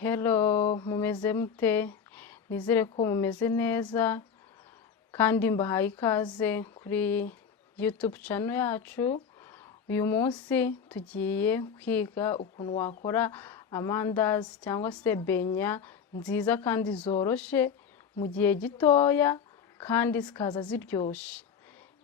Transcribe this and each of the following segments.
Hello, mumeze mute? Nizere ko mumeze neza kandi mbahaye ikaze kuri YouTube channel yacu. Uyu munsi tugiye kwiga ukuntu wakora amandazi cyangwa se benya nziza kandi zoroshe mu gihe gitoya kandi zikaza ziryoshye.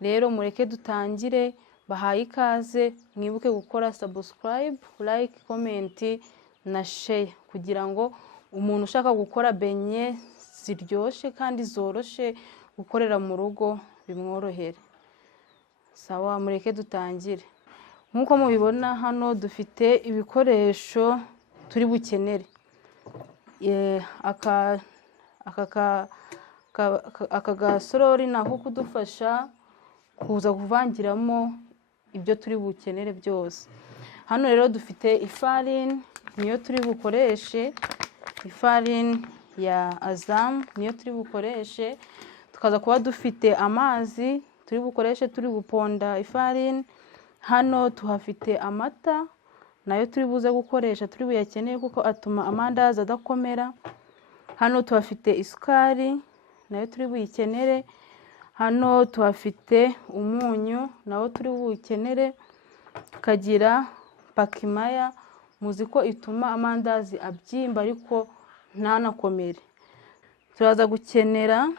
Rero mureke dutangire, bahaye ikaze, mwibuke gukora subscribe, like, comment na share kugira ngo umuntu ushaka gukora benye ziryoshye kandi zoroshe gukorera mu rugo bimworohere. Sawa, mureke dutangire. Nkuko mubibona hano dufite ibikoresho turi bukenere. Aka gasorori nako kudufasha kuza kuvangiramo ibyo turi bukenere byose. Hano rero dufite ifarini, niyo turi bukoreshe, ifarini ya Azam niyo turi bukoreshe. Tukaza kuba dufite amazi turi bukoreshe turi guponda ifarini. Hano tuhafite amata nayo turi buze gukoresha, turi buyakeneye kuko atuma amandazi adakomera. Hano tuhafite isukari nayo turi buyikenere. Hano tuhafite umunyu nawo turi buyikenere. Kagira pakimaya, muzi ko ituma amandazi abyimba ariko ntanakomere. Turaza gukenera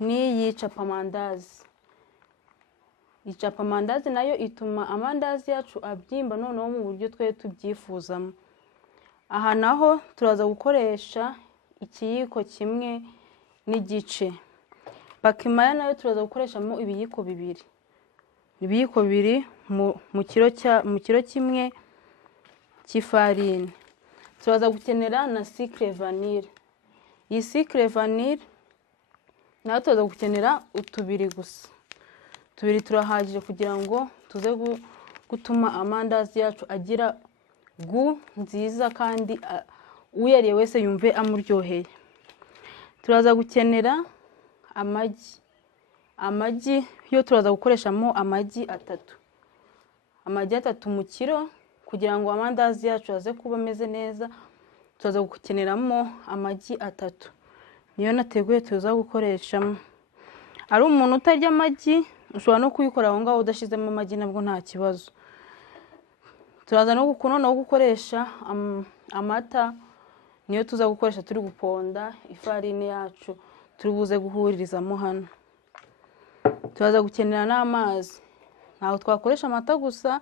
n'iyi capamandazi. Icapamandazi nayo ituma amandazi yacu abyimba noneho mu buryo twe tubyifuzamo. Aha naho turaza gukoresha ikiyiko kimwe n'igice. Pakimaya nayo turaza gukoreshamo ibiyiko bibiri. Ibiyiko bibiri mu kiro kimwe cy'ifarini. Turaza gukenera na sucre vanille. Iyi sucre vanille nayo turaza gukenera utubiri gusa. Tubiri turahagije kugira ngo tuze gutuma amandazi yacu agira gu nziza kandi uyariye wese yumve amuryoheye. Turaza gukenera amagi. Amagi yo turaza gukoreshamo amagi 3. Amagi 3 mu kiro kugira ngo amandazi yacu aze kuba ameze neza. Turaza gukeneramo amagi 3. Niyo nateguye tuza gukoreshamo. Ari umuntu utarya amagi ushobora no kuyikora aho ngaho udashizemo amagi nabwo nta kibazo. Turaza no gukoresha amata, niyo tuza gukoresha turi guponda ifarini yacu turi buze guhuririzamo hano. Turaza gukenera n'amazi. Ntaho twakoresha amata gusa,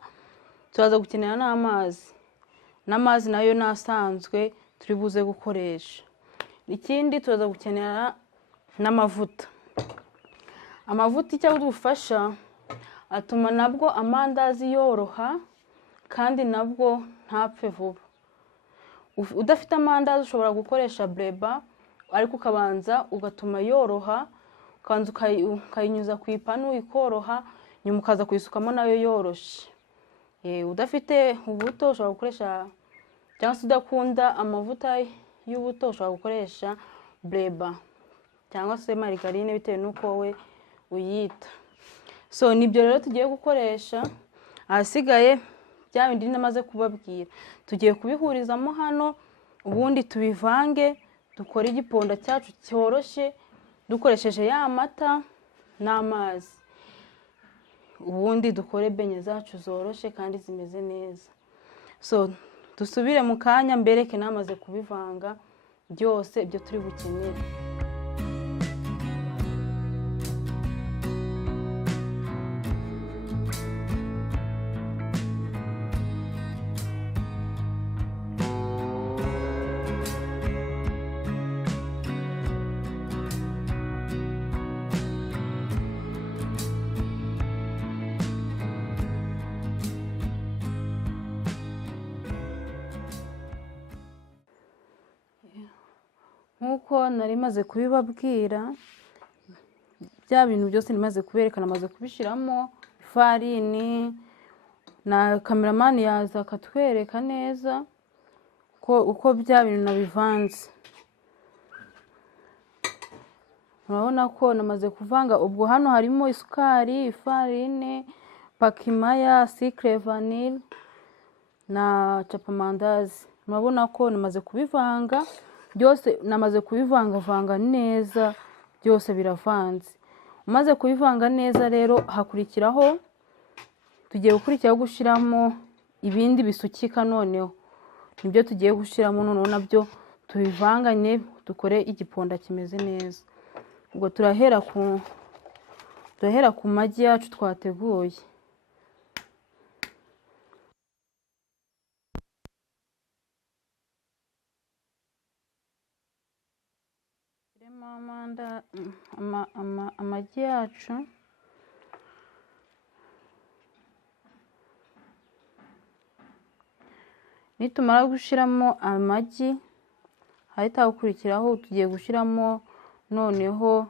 turaza gukenera n'amazi. N'amazi nayo nasanzwe turi buze gukoresha. Ikindi turaza gukenera n'amavuta. Amavuta icyo adufasha atuma nabwo amandazi yoroha kandi nabwo ntapfe vuba. Udafite amandazi ushobora gukoresha bleba ariko ukabanza ugatuma yoroha, ukanza ukayinyuza ku ipanu ikoroha, nyuma ukaza kuyisukamo nayo yoroshe. Udafite ubuto ushobora gukoresha, cyangwa se udakunda amavuta y'ubuto ushobora gukoresha bleba cyangwa se marigarine bitewe n'uko wowe uyita. So nibyo rero tugiye gukoresha. Ahasigaye bya bindi namaze kubabwira tugiye kubihurizamo hano, ubundi tubivange dukore igiponda cyacu cyoroshye dukoresheje ya mata n'amazi. Ubundi dukore benye zacu zoroshe kandi zimeze neza. So dusubire mu kanya mbereke namaze kubivanga byose ibyo turi bukenere. Nkuko nari maze kubibabwira, bya bintu byose nimaze kuberekana, maze kubishiramo ifarini, na cameraman yaza akatwereka neza uko bya bintu nabivanze. Murabona ko namaze kuvanga. Ubwo hano harimo isukari, ifarine, pakimaya, sucre vanille na capamandazi. murabona ko namaze kubivanga byose, namaze kubivangavanga neza, byose biravanze. Umaze kubivanga neza rero hakurikiraho, tugiye gukurikiraho gushyiramo ibindi bisukika. Noneho nibyo tugiye gushyiramo, noneho nabyo tubivanganye dukore igiponda kimeze neza. Ubwo turahera ku magi yacu twateguye. Amagi yacu nitumara gushyiramo amagi, hahita gukurikiraho tugiye gushyiramo noneho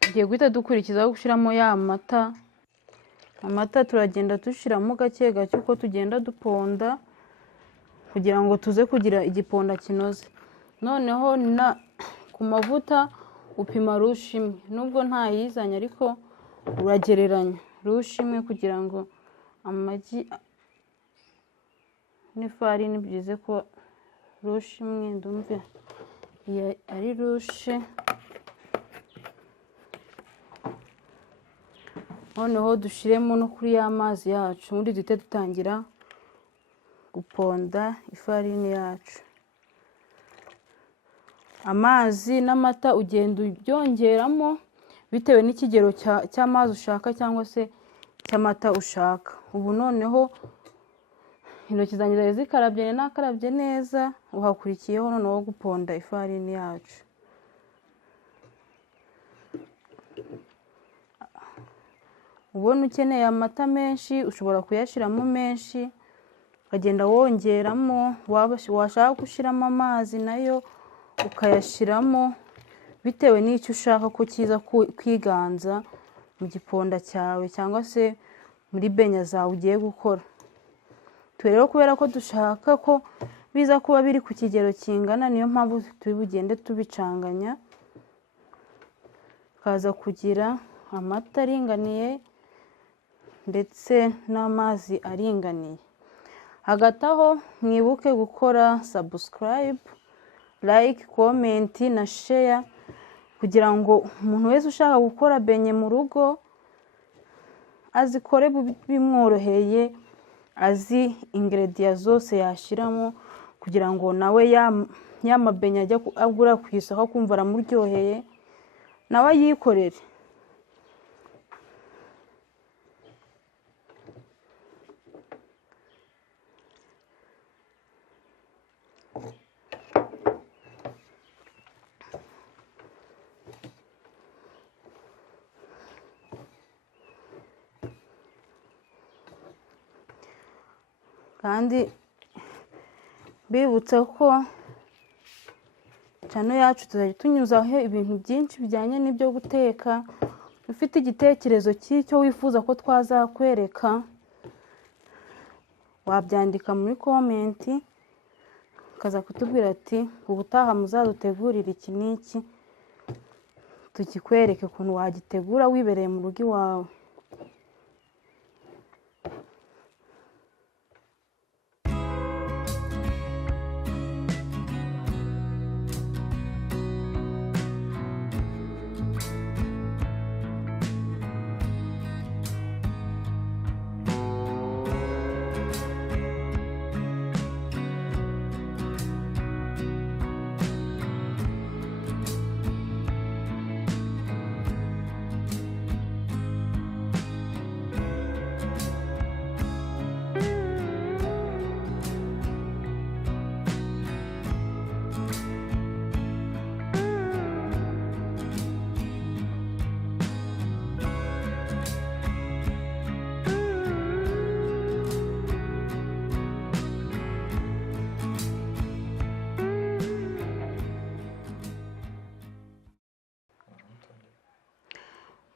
tugiye guhita dukurikizaho gushyiramo ya mata. Amata turagenda dushyiramo gake gake uko tugenda duponda, kugira ngo tuze kugira igiponda kinoze. Noneho ku mavuta upima rushe imwe, nubwo ntayizanye ariko uragereranya rushe imwe kugira ngo amagi n'ifarini byize ko rushe imwe, ndumve ari rushe. Noneho dushyiremo no kuri ya mazi yacu, ubundi duhite dutangira guponda ifarini yacu. Amazi n'amata ugenda ubyongeramo bitewe n'ikigero cy'amazi ushaka cyangwa se cy'amata ushaka. Ubu noneho intoki zanjye zari zikarabye, nakarabye neza. Uhakurikiyeho noneho guponda ifarini yacu. Ubona ukeneye amata menshi ushobora kuyashyiramo menshi, ukagenda wongeramo. Washaka gushyiramo amazi nayo ukayashyiramo bitewe n'icyo ushaka ko kiza kwiganza mu giponda cyawe cyangwa se muri benya zawe ugiye gukora. Rero kubera ko dushaka ko biza kuba biri ku kigero kingana, niyo mpamvu turi bugende tubicanganya, kaza kugira amata aringaniye ndetse n'amazi aringaniye. Hagati aho mwibuke gukora subscribe, like, comment na share kugira ngo umuntu wese ushaka gukora benye mu rugo azikore bimworoheye, azi ingredients zose yashyiramo kugira ngo nawe ya mabenye ajya agura ku isoko kumva aramuryoheye nawe yikorere. Kandi bibutsa ko channel yacu tuzajya tunyuzaho ibintu byinshi bijyanye n'ibyo guteka. Ufite igitekerezo cy'icyo wifuza ko twazakwereka, wabyandika muri comment ukaza kutubwira ati ubutaha muzadutegurira iki n'iki, tukikwereke ukuntu wagitegura wibereye mu rugo iwawe.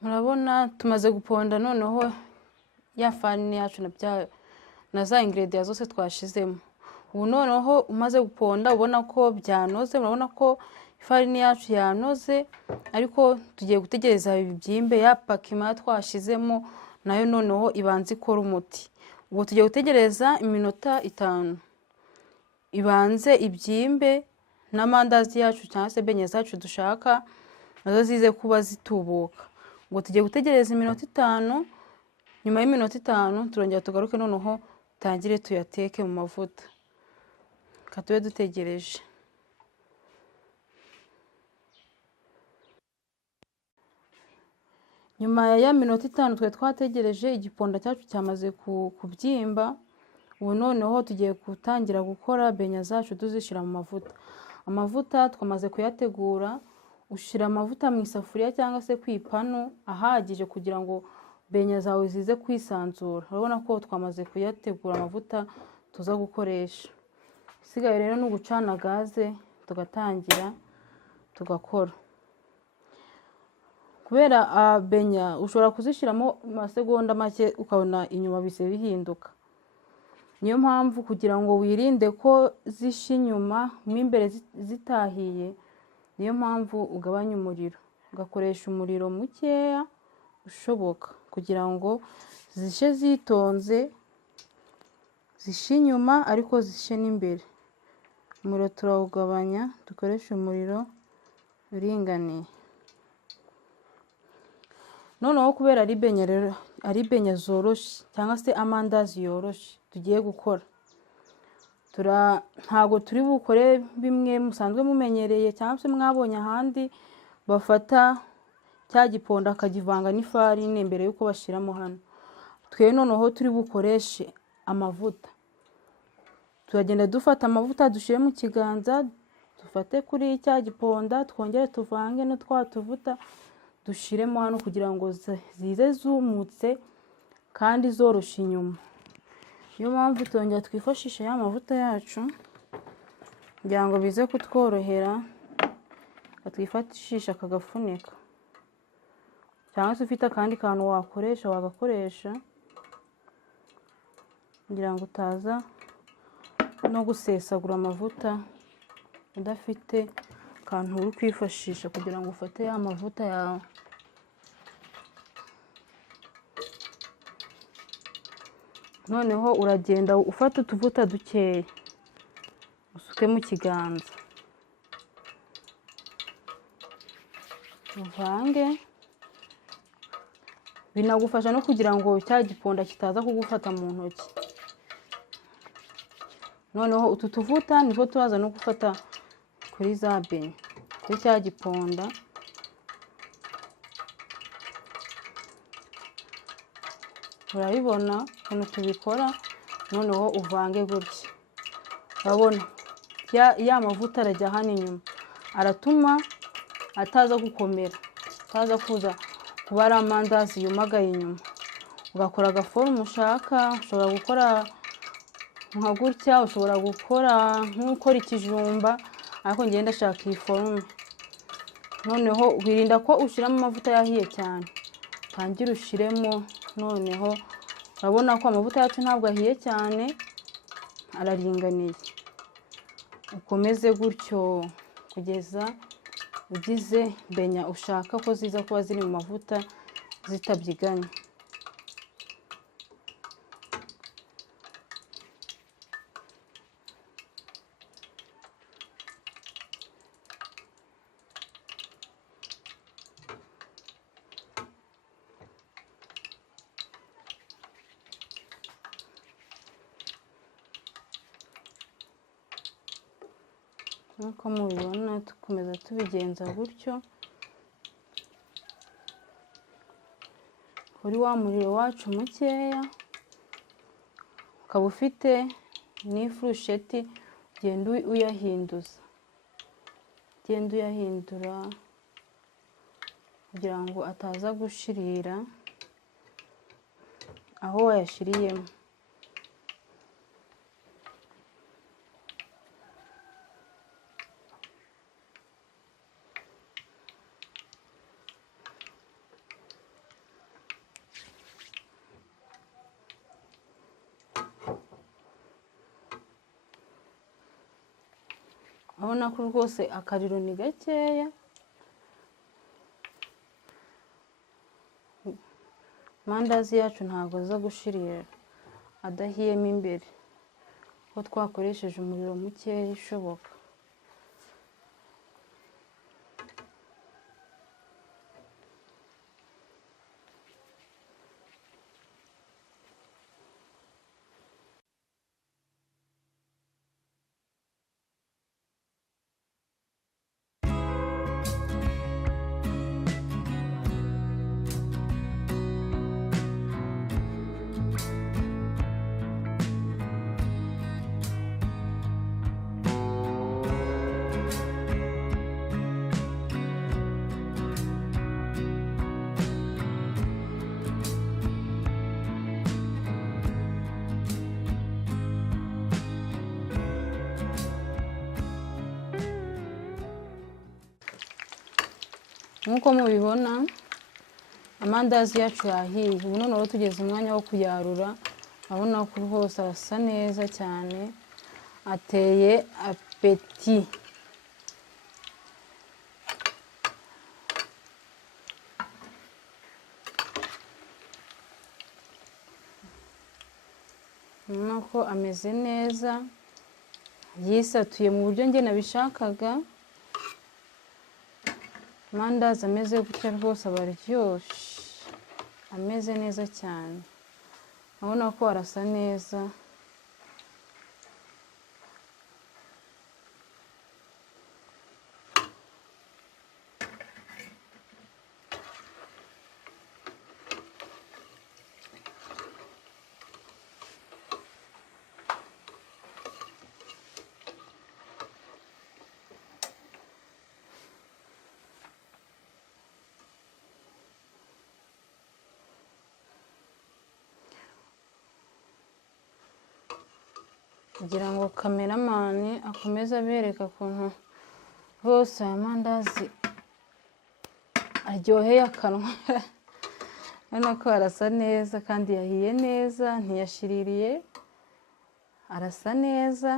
Murabona tumaze guponda noneho ya farini yacu na za ingredients zose twashizemo. Ubu noneho umaze guponda ubona ko byanoze, murabona ko ifarini yacu yanoze, ariko tugiye gutegereza ibibyimbe ya pakima twashizemo nayo noneho ibanze ikora umuti. ubwo tugiye gutegereza iminota 5 ibanze ibyimbe n'amandazi yacu cyangwa se benye zacu dushaka nazo zize kuba zitubuka. Ubwo tugiye gutegereza iminota 5, nyuma y'iminota 5 turongera tugaruke noneho tangire tuyateke mu mavuta. Katube dutegereje. Nyuma ya minota 5 twe twategereje, igiponda cyacu cyamaze kubyimba. Ubu noneho tugiye gutangira gukora benya zacu tuzishira mu mavuta. Amavuta twamaze kuyategura, ushira amavuta mu isafuriya cyangwa se kwipanu ahagije kugira ngo benya zawe zize kwisanzura. Urabona ko twamaze kuyategura amavuta tuza gukoresha. Sigaye rero no gucana gaze tugatangira tugakora. Kubera benya ushobora kuzishiramo amasegonda make ukabona inyuma bise bihinduka. Niyo mpamvu kugira ngo wirinde ko zisha inyuma m'imbere zitahiye, niyo mpamvu ugabanya umuriro, ugakoresha umuriro mukeya ushoboka kugira ngo zishe zitonze, zishe inyuma ariko zishe n'imbere. Umuriro turawugabanya, dukoresha umuriro uringaniye. Noneho kubera ari benya rero, ari benya zoroshe cyangwa se amandazi yoroshe tugiye gukora, ntago turi bukore bimwe musanzwe mumenyereye cyangwa se mwabonye ahandi bafata cya giponda akagivanga n'ifarine mbere yuko bashiramo hano. Twe noneho turi bukoreshe amavuta. Turagenda dufata amavuta dushire mu kiganza, dufate kuri cya giponda, twongere tuvange no twatuvuta dushiremo hano kugira ngo zize zumutse kandi zoroshe inyuma. Niyo mpamvu tongera twifashisha ya mavuta yacu kugira ngo bize kutworohera, atwifashisha akagafunika. Cyangwa se ufite akandi kantu wakoresha wagakoresha kugira ngo utaza no gusesagura amavuta udafite kantu uri kwifashisha kugira ngo ufate ya mavuta yawe. Noneho uragenda ufata utuvuta dukeya usuke mu kiganza, uvange. Binagufasha no kugira ngo cya giponda kitaza kugufata mu ntoki. Noneho utu tuvuta niko turaza no gufata kuri za benya, kuri cya giponda. Urabibona ukuntu tubikora. Noneho uvange gutya. Urabona ya mavuta arajya hano inyuma, aratuma ataza gukomera, ataza kuza kuba ari amandazi yumagaye inyuma. Ugakora agaforume ushaka, ushobora gukora nka gutya, ushobora gukora nk'ukora ikijumba, ariko ngenda ndashaka iyi forume. Noneho wirinda ko ushiramo amavuta yahiye cyane, tangira ushiremo. Noneho urabona ko amavuta yacu ntabwo ahiye cyane, araringaniye. Ukomeze gutyo kugeza ugize benya ushaka ko ziza kuba ziri mu mavuta zitabyiganye. Nkuko mubibona tukomeza tubigenza gutyo kuri wa muriro wacu mukeya. Ukaba ufite n'ifurusheti ugenda uyahinduza, ugenda uyahindura kugira ngo ataza gushirira aho wayashiriyemo. Urabona ko rwose akariro ni gakeya. Amandazi yacu ntabwo aza gushirira, adahiyemo imbere, ko twakoresheje umuriro mukeya ushoboka. Nk'uko mubibona amandazi yacu yahiye. Ubu noneho tugeze umwanya wo kuyarura. Urabona ko rwose arasa neza cyane, ateye apeti. Urabona ko ameze neza, yisatuye mu buryo njye nabishakaga. Amandazi ameze gutya rwose aba aryoshye, ameze neza cyane. Urabona ko arasa neza. Kugira ngo kameramani akomeze abereka ukuntu rwose aya mandazi aryoheye akanwa. Urabona ko arasa neza kandi yahiye neza, ntiyashiririye, arasa neza.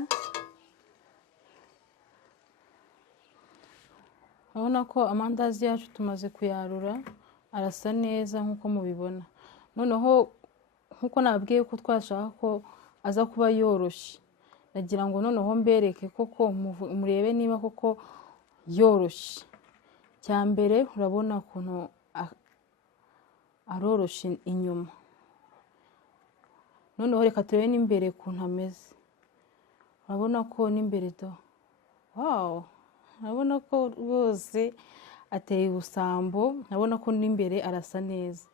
Urabona ko amandazi yacu tumaze kuyarura, arasa neza nk'uko mubibona. Noneho nk'uko nababwiye ko twashaka ko aza kuba yoroshye, nagira ngo noneho mbereke koko murebe niba koko yoroshye. Cya mbere urabona ukuntu aroroshye inyuma. Noneho reka turebe n'imbere ukuntu ameze. Urabona ko n'imbere wow, urabona ko rwose ateye ubusambo. Urabona ko n'imbere arasa neza.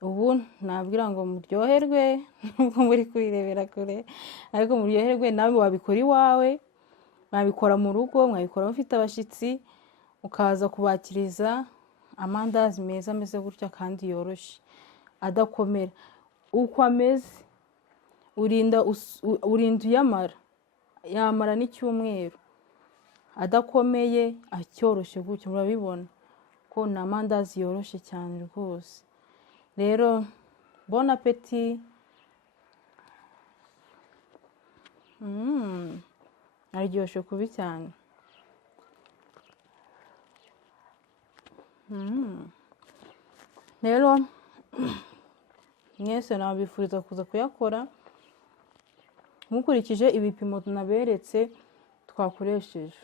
Ubu nabwira ngo muryoherwe nubwo muri kubirebera kure, ariko muryoherwe. Nawe wabikora iwawe, mwabikora mu rugo, mwabikora mufite abashyitsi, ukaza kubakiriza amandazi meza ameze gutya kandi yoroshye, adakomera. Uko ameze urinda uyamara, yamara n'icyumweru adakomeye, acyoroshye gutya. Murabibona ko ni amandazi yoroshye cyane rwose. Rero bon appétit. Aryoshye kubi cyane. Rero mwese nabifuriza kuza kuyakora mukurikije ibipimo naberetse twakoresheje.